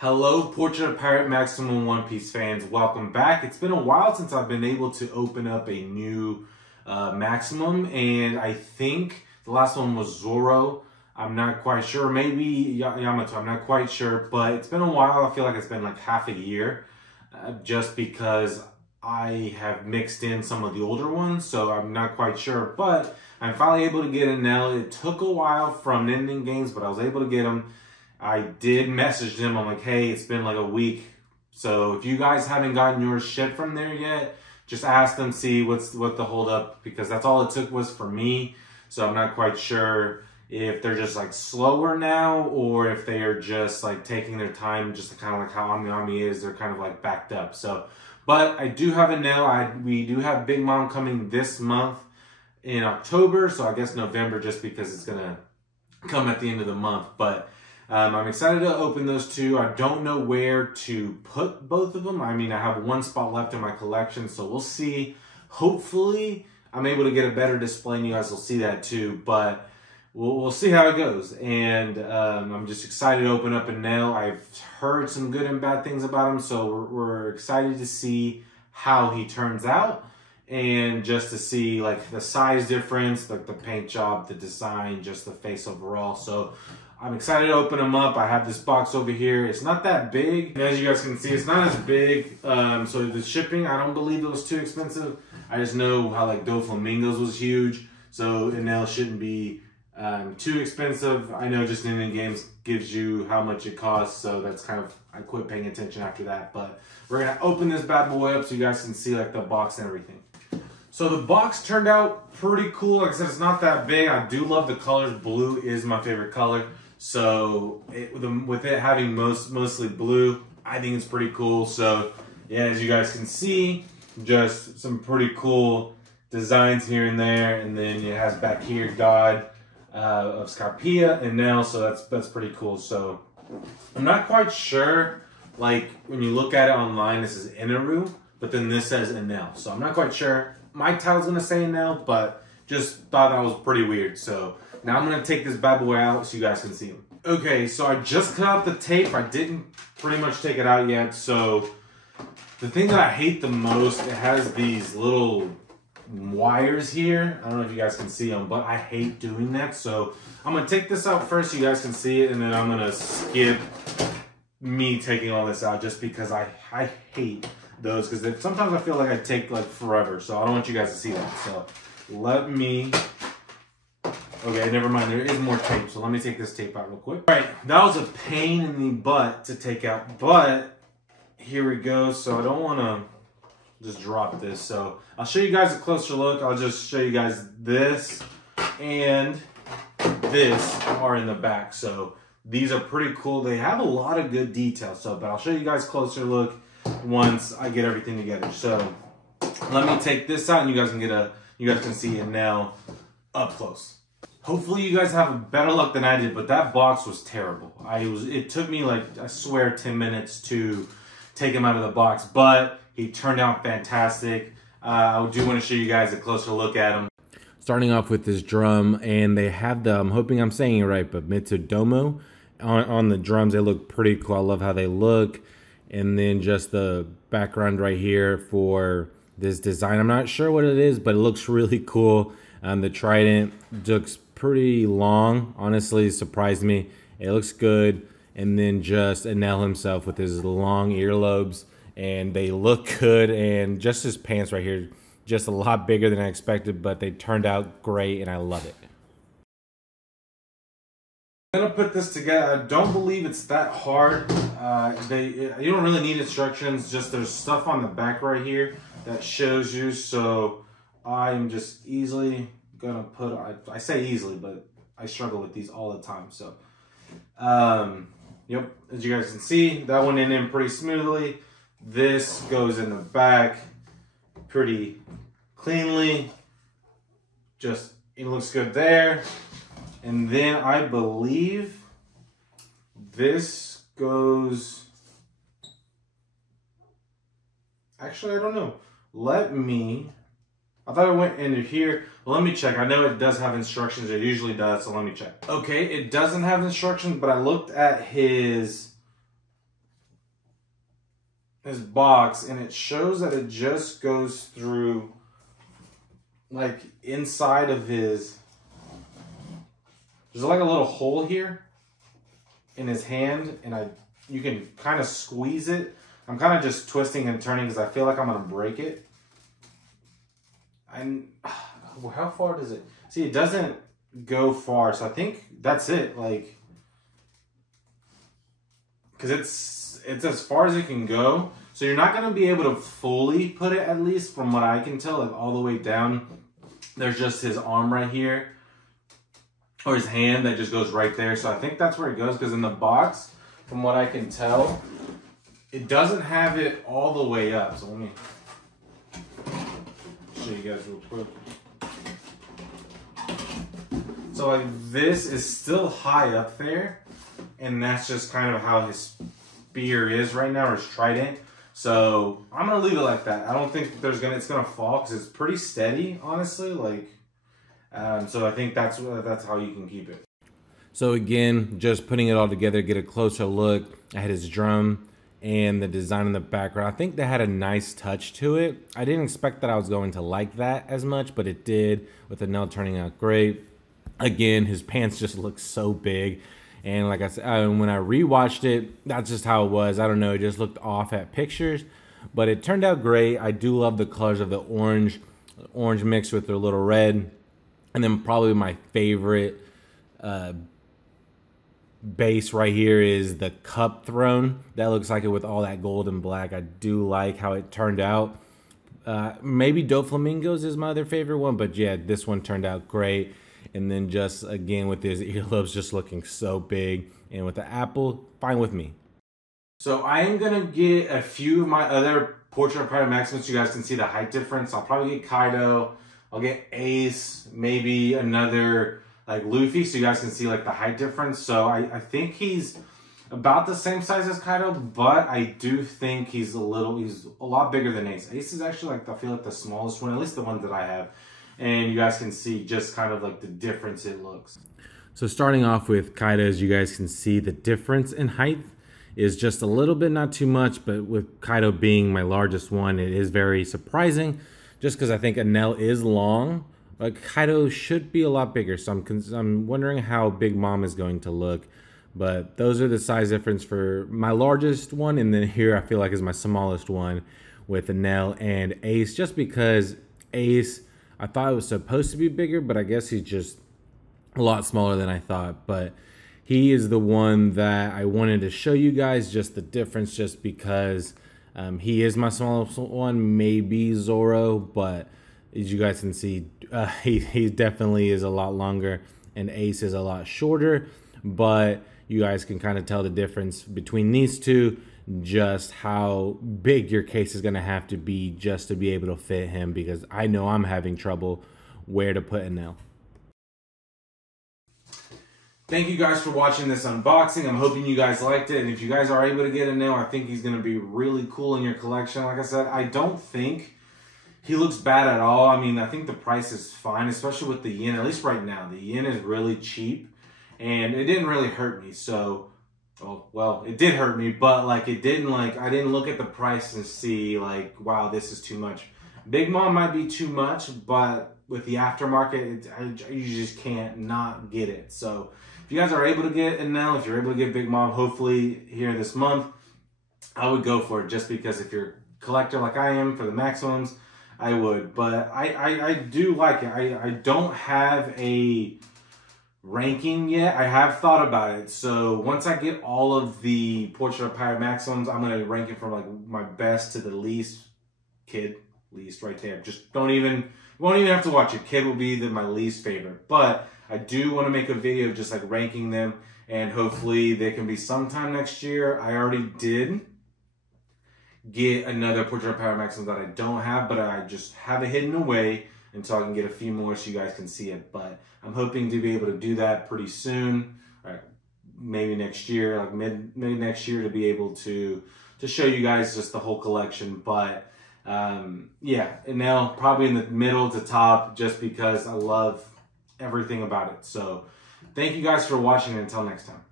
Hello, Portrait of Pirate Maximum One Piece fans. Welcome back. It's been a while since I've been able to open up a new Maximum, and I think the last one was Zoro. I'm not quite sure. Maybe Yamato. I'm not quite sure, but it's been a while. I feel like it's been like half a year just because I have mixed in some of the older ones, so I'm not quite sure. But I'm finally able to get Enel. It took a while from Ninden Games, but I was able to get them. I did message them. I'm like, hey, it's been like a week. So if you guys haven't gotten yours shipped from there yet, just ask them, see what the hold up, because that's all it took was for me. So I'm not quite sure if they're just like slower now or if they are just like taking their time, just kind of like how Ami is. They're kind of like backed up. So, but I do have Enel. We do have Big Mom coming this month in October. So I guess November, just because it's going to come at the end of the month. But I'm excited to open those two. I don't know where to put both of them. I mean, I have one spot left in my collection, so we'll see. Hopefully, I'm able to get a better display, and you guys will see that too. But we'll see how it goes. And I'm just excited to open up Enel. I've heard some good and bad things about him, so we're excited to see how he turns out. And just to see like the size difference, like the paint job, the design, just the face overall. So I'm excited to open them up. I have this box over here. It's not that big. As you guys can see, it's not as big. So the shipping, I don't believe it was too expensive. I just know how like Doflamingos was huge. So Enel shouldn't be too expensive. I know just Ninden Games gives you how much it costs. So that's kind of, I quit paying attention after that. But we're going to open this bad boy up so you guys can see like the box and everything. So the box turned out pretty cool. Like I said, it's not that big. I do love the colors. Blue is my favorite color. So with it having mostly blue, I think it's pretty cool. So yeah, as you guys can see, just some pretty cool designs here and there. And then it has back here God of Scarpia and Enel. So that's pretty cool. So I'm not quite sure, like when you look at it online, this is Eneru, but then this says Enel. So I'm not quite sure. My title's gonna say Enel, but just thought that was pretty weird. So now I'm gonna take this bad boy out so you guys can see him. Okay, so I just cut out the tape. I didn't pretty much take it out yet. So the thing that I hate the most, it has these little wires here. I don't know if you guys can see them, but I hate doing that. So I'm gonna take this out first so you guys can see it, and then I'm gonna skip me taking all this out just because I hate those, because sometimes I feel like I take like forever. So I don't want you guys to see that. So let me... Okay, never mind. There is more tape, so let me take this tape out real quick. All right, that was a pain in the butt to take out, but here we go. So I don't want to just drop this. So I'll show you guys a closer look. I'll just show you guys this and this are in the back. So these are pretty cool. They have a lot of good details. So, but I'll show you guys a closer look once I get everything together. So let me take this out, and you guys can see it now up close. Hopefully you guys have better luck than I did, but that box was terrible. It took me like, I swear, 10 minutes to take him out of the box, but he turned out fantastic. I do want to show you guys a closer look at him. Starting off with this drum, and they have the, I'm hoping I'm saying it right, but Mitsudomo on the drums. They look pretty cool. I love how they look. And then just the background right here for this design. I'm not sure what it is, but it looks really cool. The trident looks pretty long. Honestly, surprised me. It looks good. And then just Enel himself with his long earlobes, and they look good. And just his pants right here, just a lot bigger than I expected, but they turned out great, and I love it. I'm gonna put this together. I don't believe it's that hard. You don't really need instructions. Just there's stuff on the back right here that shows you. So I'm just easily gonna put, I say easily, but I struggle with these all the time. So yep, as you guys can see, that went in pretty smoothly. This goes in the back pretty cleanly. Just, it looks good there. And then I believe this goes, actually, I don't know. I thought it went into here. Well, let me check. I know it does have instructions. It usually does, so let me check. Okay, it doesn't have instructions, but I looked at his his box, and it shows that it just goes through like inside of his, there's like a little hole here in his hand, and you can kind of squeeze it. I'm kind of just twisting and turning because I feel like I'm gonna break it. How far does it? See, it doesn't go far, so I think that's it. Like, because it's as far as it can go. So you're not gonna be able to fully put it, at least from what I can tell, like all the way down. There's just his arm right here, or his hand that just goes right there. So I think that's where it goes, because in the box, from what I can tell, it doesn't have it all the way up. So let me show you guys real quick. So like this is still high up there, and that's just kind of how his spear is right now, or his trident. So I'm gonna leave it like that. I don't think it's gonna fall, because it's pretty steady, honestly. Like, so I think that's how you can keep it. So again, just putting it all together, get a closer look at his drum and the design in the background. I think they had a nice touch to it. I didn't expect that I was going to like that as much, but it did, with Enel turning out great. Again, his pants just look so big. And like I said, when I rewatched it, that's just how it was. I don't know, it just looked off at pictures, but it turned out great. I do love the colors of the orange mixed with the little red. And then probably my favorite base right here is the cup throne. That looks like it with all that gold and black. I do like how it turned out. Maybe Doflamingo's is my other favorite one, but yeah, this one turned out great. And then just again with his earlobes just looking so big, and with the apple, fine with me. So I am gonna get a few of my other Portrait of Pirate Maximus. You guys can see the height difference. I'll probably get Kaido. I'll get Ace, maybe another like Luffy, so you guys can see like the height difference. So I think he's about the same size as Kaido, but I do think he's a lot bigger than Ace. Ace is actually like, I feel like the smallest one, at least the one that I have. And you guys can see just kind of like the difference it looks. So starting off with Kaido, as you guys can see, the difference in height is just a little bit, not too much, but with Kaido being my largest one, it is very surprising, just because I think Enel is long, but Kaido should be a lot bigger. So I'm wondering how Big Mom is going to look. But those are the size difference for my largest one, and then here I feel like is my smallest one with Enel and Ace, just because Ace, I thought it was supposed to be bigger, but I guess he's just a lot smaller than I thought. But he is the one that I wanted to show you guys, just the difference, just because he is my smallest one, maybe Zoro, but as you guys can see, he definitely is a lot longer, and Ace is a lot shorter. But you guys can kind of tell the difference between these two, just how big your case is going to have to be just to be able to fit him, because I know I'm having trouble where to put Enel. Thank you guys for watching this unboxing. I'm hoping you guys liked it, and if you guys are able to get Enel, I think he's going to be really cool in your collection. Like I said, I don't think he looks bad at all. I mean, I think the price is fine, especially with the yen, at least right now. The yen is really cheap, and it didn't really hurt me. So, oh, well, it did hurt me, but like I didn't look at the price and see like, wow, this is too much. Big Mom might be too much, but with the aftermarket, you just can't not get it. So if you guys are able to get Enel, if you're able to get Big Mom, hopefully here this month, I would go for it, just because if you're a collector like I am for the Maximums, I would. But I do like it. I don't have a ranking yet. I have thought about it. So once I get all of the Portrait of Pirate Maximums, I'm going to rank it from like my best to the least. Kid, least right there. Just won't even have to watch it. Kid will be my least favorite. But I do want to make a video just like ranking them, and hopefully they can be sometime next year. I already did get another Portrait of Pirate Maximus that I don't have, but I just have it hidden away until I can get a few more so you guys can see it. But I'm hoping to be able to do that pretty soon, right? Maybe next year, like mid next year, to be able to show you guys just the whole collection. But yeah, and now probably in the middle to top, just because I love everything about it. So thank you guys for watching, and until next time.